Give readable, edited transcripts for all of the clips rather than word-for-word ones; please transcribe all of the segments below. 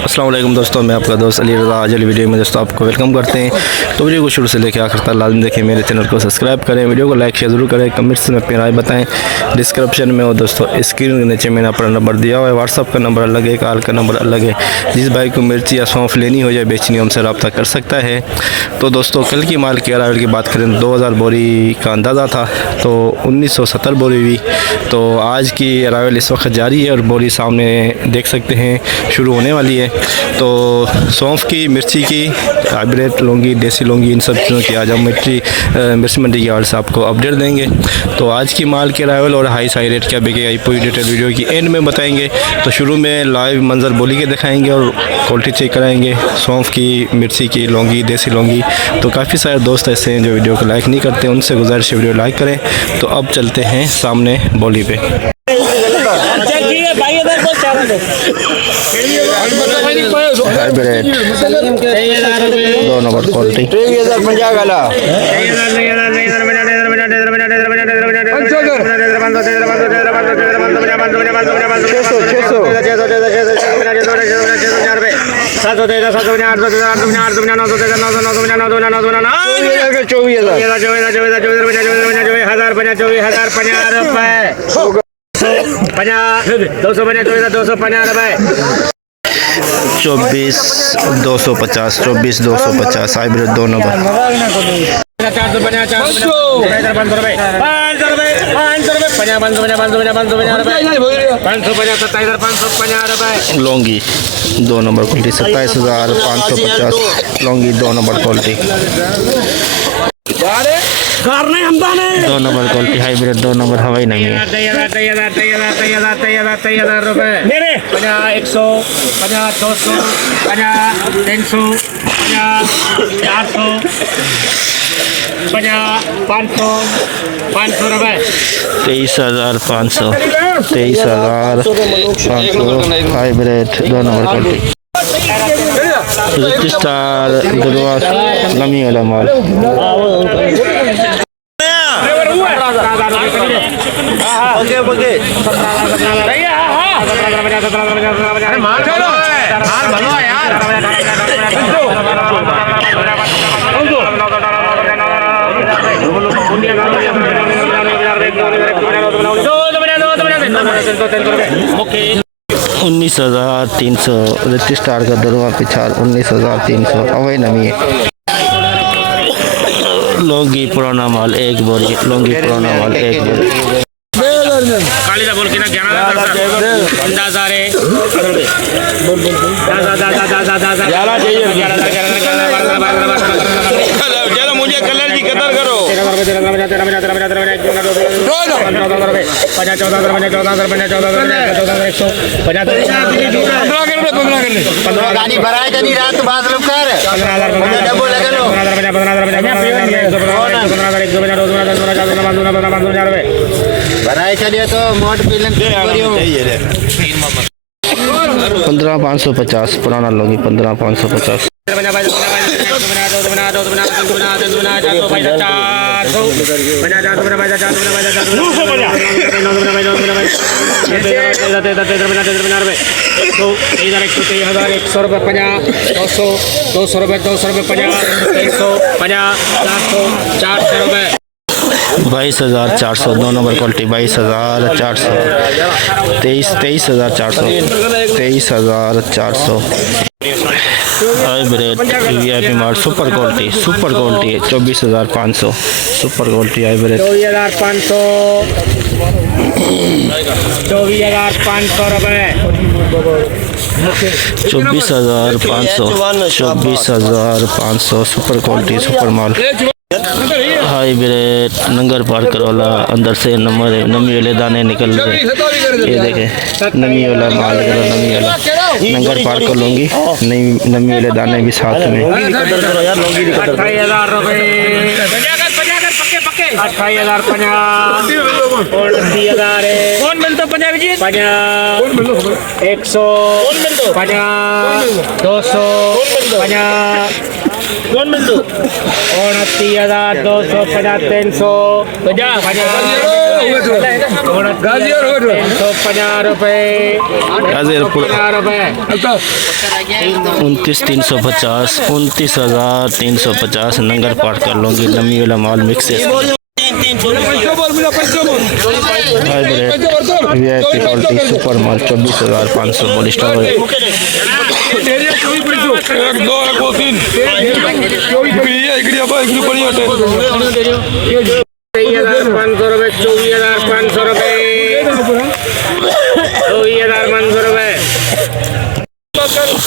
अस्सलाम वालेकुम दोस्तों, मैं आपका दोस्त अली रज़ा। आज वीडियो में दोस्तों आपको वेलकम करते हैं। तो वीडियो को शुरू से लेकर आखिर तक लाजम देखें। मेरे चैनल को सब्सक्राइब करें, वीडियो को लाइक शेयर ज़रूर करें, कमेंट्स में अपनी राय बताएं। डिस्क्रिप्शन में हो दोस्तों, स्क्रीन के नीचे मैंने अपना नंबर दिया हुआ है। व्हाट्सअप का नंबर अलग है, कॉल का नंबर अलग है। जिस भाई को मिर्ची या सौंफ लेनी हो या बेचनी हो, हमसे रब्ता कर सकता है। तो दोस्तों, कल की माल की अरावल की बात करें, 2000 बोरी का अंदाज़ा था, तो 1970 बोरी हुई। तो आज की अरावल इस वक्त जारी है और बोरी सामने देख सकते हैं शुरू होने वाली है। तो सौंफ की, मिर्ची की, हाइब्रिड लौंगी, देसी लौंगी, इन सब चीज़ों की आज हम मिर्ची मंडी की हाल से आपको अपडेट देंगे। तो आज की माल के अरावल और हाई रेट क्या बिकेगा, पूरी डिटेल वीडियो की एंड में बताएंगे। तो शुरू में लाइव मंजर बोली के दिखाएंगे और क्वालिटी चेक कराएंगे, सौंफ की, मिर्ची की, लौंगी, देसी लौंगी। तो काफ़ी सारे दोस्त ऐसे हैं जो वीडियो को लाइक नहीं करते, उनसे गुजारिश है वीडियो लाइक करें। तो अब चलते हैं सामने बोली पे। Hybrid 2 number quality 24,250, 24,250 hybrid 2 number. 450, Laungi 2 number quality 27,550, Laungi 2 number quality 2 number quality hybrid 2 number हवाई नहीं है। 23,500 हाइब्रिड 2 नंबर क्वालिटी। रजिस्ट्रार दुर्वा नमी वाला माल Okay. 19,300 रजिस्ट्रार का दरवा पिछाड़ 19,300 अवै नमी है। लौंगी पुराना माल 1 बोरी, लौंगी पुराना माल 1 बोरी। मुझे कलर की कदर करो। 15 गाड़ी भराए जनी रात बाद लोग कर 15,000 डब्बो लगे लो 15,000 भराए चलिए तो मोट पीलन 15,550 पुराना Laungi 15,550। ₹22,400 22,400 2 number quality 22,400 23,400 hybrid VIP mart super quality है 24,500 सुपर क्वालिटी हाइब्रिड 24,500 रुपए 24,500 सुपर क्वालिटी सुपर माल हाइब्रिड नंगर पार करवाला अंदर से नंबर नमी वाले दाने निकल रहे। ये देखें नमी वाला माल, नमी वाला नंगर पार कर लूँगी, नमी वाले दाने भी साथ में। 29,250 300 50 गाजीपुर 29,350 29,350 नंगर पार कर लूँगी। नमी वाला माल मिक्स है। VIP क्वालिटी सुपर माल 24,500 पॉलिस्टर है।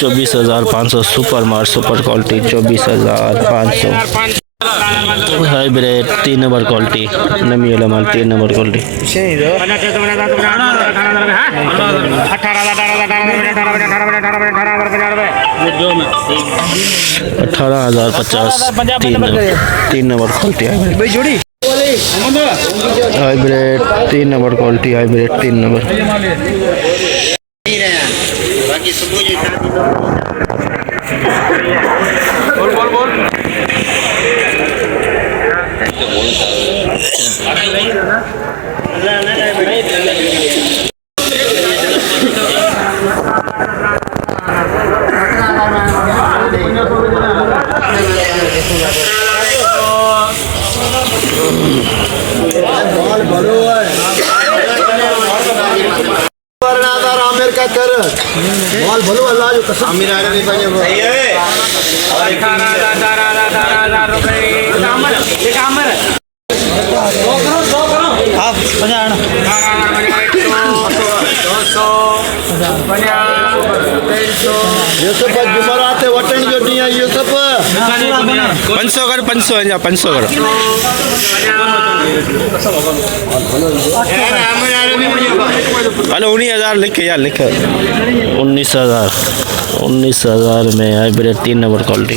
24,500 सुपर माल super quality 24,500 hybrid 3 number quality नमी वाला माल 3 number quality 18,050 3 number quality hybrid 3 number quality hybrid 3 number बाकी सब कुछ माल भलो अल्लाह जो कसम आमिर आने नहीं पाएंगे वो सही है 18,000 रुपए एक आमर आप 50 यूसुफ जुमरात वटन जो नहीं है यूसुफ 500 कर 500 है 500 कर हेलो 19,000 लिख के यार लिख 19,000 में hybrid 3 number quality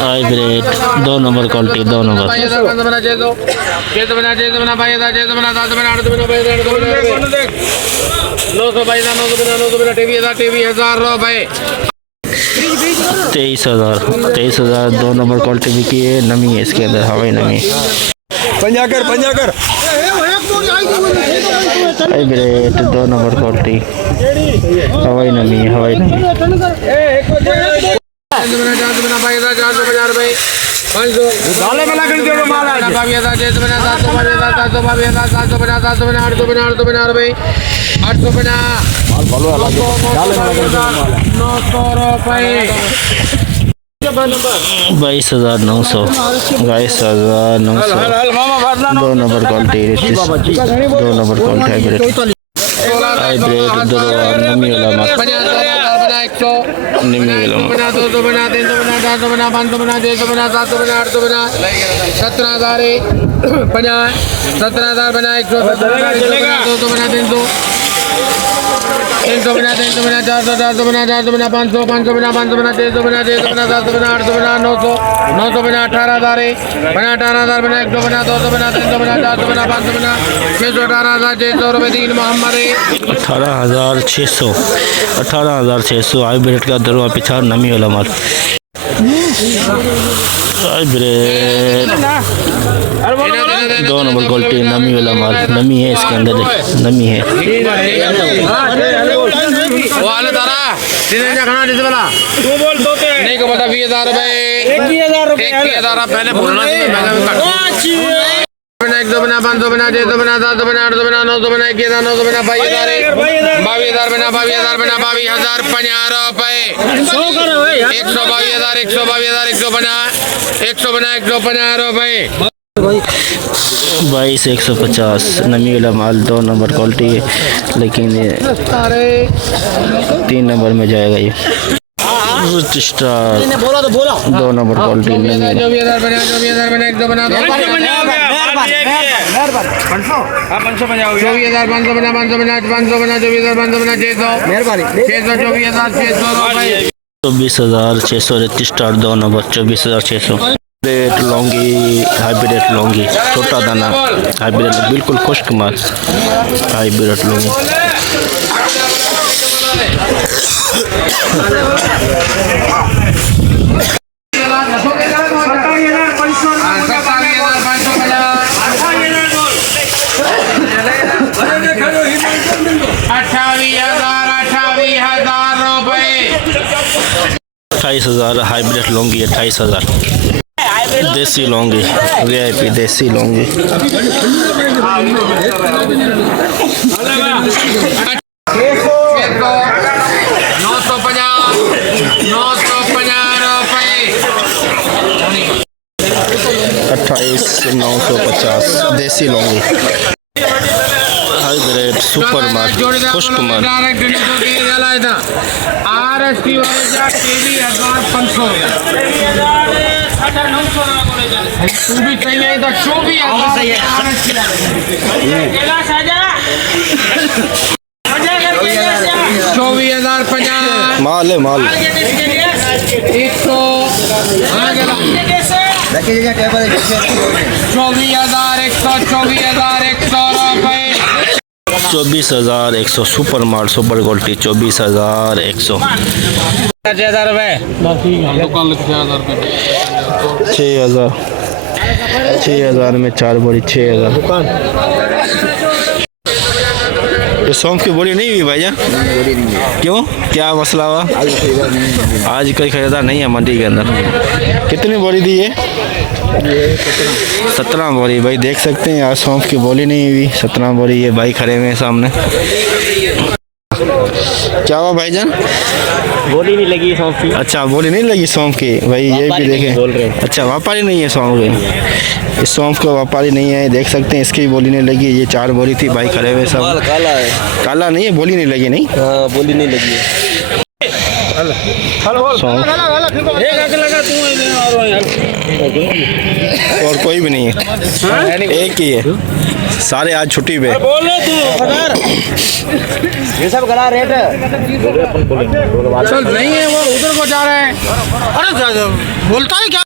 hybrid 2 number quality 2 number 23,000 2 number quality बिकी है नमी है इसके अंदर हवाई नमी पंजाकर हाइब्रिड 2 नंबर क्वालिटी हवाई नमी बाईस 22,900 2 number quality 2 number quality hybrid नमी वाला नमी वाला 18,600 हाइब्रिड का दरवा पिछाड़ नमी वाला माल हाइब्रिड 2 नंबर क्वालिटी नमी वाला माल नमी है इसके अंदर नमी है नहीं को पता 20,000 रुपए 21,000 पहले बोलना चाहिए एक दो बना 500 बना 600 बना 700 बना 800 बना 900 बना 21,000 900 बना 22,000 बना 22,000 बना 22,000 50 रुपए 122,000 100 बना 150 रुपए 22,150 नमी वाला माल 2 नंबर क्वालिटी है लेकिन ये 3 नंबर में जाएगा ये स्टार 2 नंबर क्वालिटी नमी 24,000 बना 24,000 बना 1 बना 500 बना 500 बना 500 बना 500 बना 24,500 बना 24,600 star 2 number 24,600 hybrid Laungi hybrid Laungi छोटा दाना हाइब्रिड बिल्कुल खुश्क माल हाइब्रिड लौंगी 28,000 हाइब्रिड लौंगी 28,000। देसी लौंगी VIP देसी लौंगी 28,950 देसी लौंगी हाइब्रिड सुपर मार्ट खुश्क मार्ट माल है माल 24,100 सुपर मार्ट सुपर क्वालिटी 24,100 6,000 में 4 बोरी 6,000। ये सौंफ की बोरी नहीं हुई भाईजान? क्यों, क्या मसला हुआ? आज कोई खरीदार नहीं है मंडी के अंदर। कितनी बोरी दी है? 17 बोरी। भाई देख सकते हैं आज सौंफ की बोली नहीं हुई, 17 बोरी। ये भाई खड़े हुए हैं सामने। क्या हुआ भाईजान? बोली नहीं लगी सौंफ की। अच्छा बोली नहीं लगी सौंफ की। भाई ये भी देखें। अच्छा व्यापारी नहीं है सौंफ के। इस सौंफ का व्यापारी नहीं है, देख सकते हैं इसकी बोली नहीं लगी। ये 4 बोरी थी, भाई खड़े हुए सब। काला है, काला नहीं है, बोली नहीं लगी। नहीं हाँ बोली नहीं लगी है। सौंफ और कोई भी नहीं है, एक ही है। सारे आज छुट्टी पे। ये सब गला रेट है। चल नहीं है वो उधर को जा रहे हैं। अरे बोलता है क्या?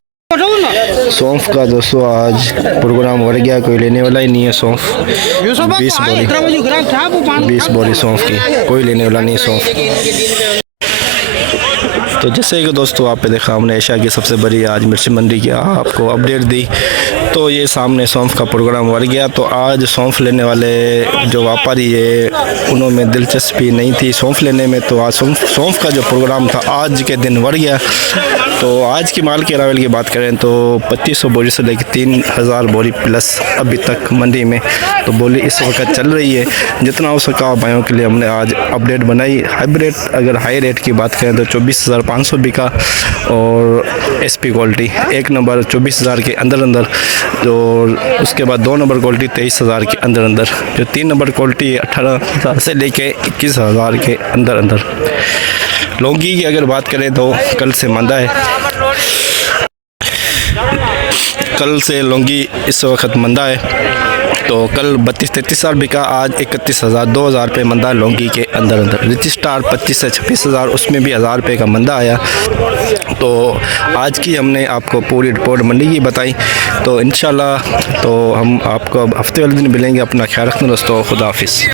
सौंफ का दोस्तों आज प्रोग्राम बढ़ गया, कोई लेने वाला ही नहीं है सौंफ। 20 बोरी सौंफ की, कोई लेने वाला नहीं है सौंफ। तो जैसे कि दोस्तों आप पे देखा हमने एशिया की सबसे बड़ी आज मिर्ची मंडी की आपको अपडेट दी। तो ये सामने सौंफ का प्रोग्राम बढ़ गया। तो आज सौंफ लेने वाले जो व्यापारी है उन्होंने दिलचस्पी नहीं थी सौंफ लेने में। तो आज सौंफ का जो प्रोग्राम था आज के दिन बढ़ गया। तो आज की माल के अरावल की बात करें तो 2500 बोरी से लेकर 3,000 बोरी प्लस अभी तक मंडी में तो बोली इस वक्त चल रही है। जितना हो सका भाइयों के लिए हमने आज अपडेट बनाई। हाइब्रिड अगर हाई रेट की बात करें तो 24,500 बिका और SP क्वालिटी 1 नंबर 24,000 के अंदर अंदर। और उसके बाद 2 नंबर क्वालिटी 23,000 के अंदर अंदर। जो 3 नंबर क्वालिटी 18,000 से लेके 21,000 के अंदर अंदर। लौंगी की अगर बात करें तो कल से मंदा है, कल से लौंगी इस वक्त मंदा है। तो कल 32-33,000 बिका, आज 31,000 2,000 रुपये मंदा लौंगी के अंदर अंदर। रिच स्टार 25 से 26,000, उसमें भी 1,000 रुपये का मंदा आया। तो आज की हमने आपको पूरी रिपोर्ट मंडी की बताई। तो इंशाल्लाह तो हम आपको हफ्ते वाले दिन मिलेंगे। अपना ख्याल रखना दोस्तों, खुदा हाफिज़।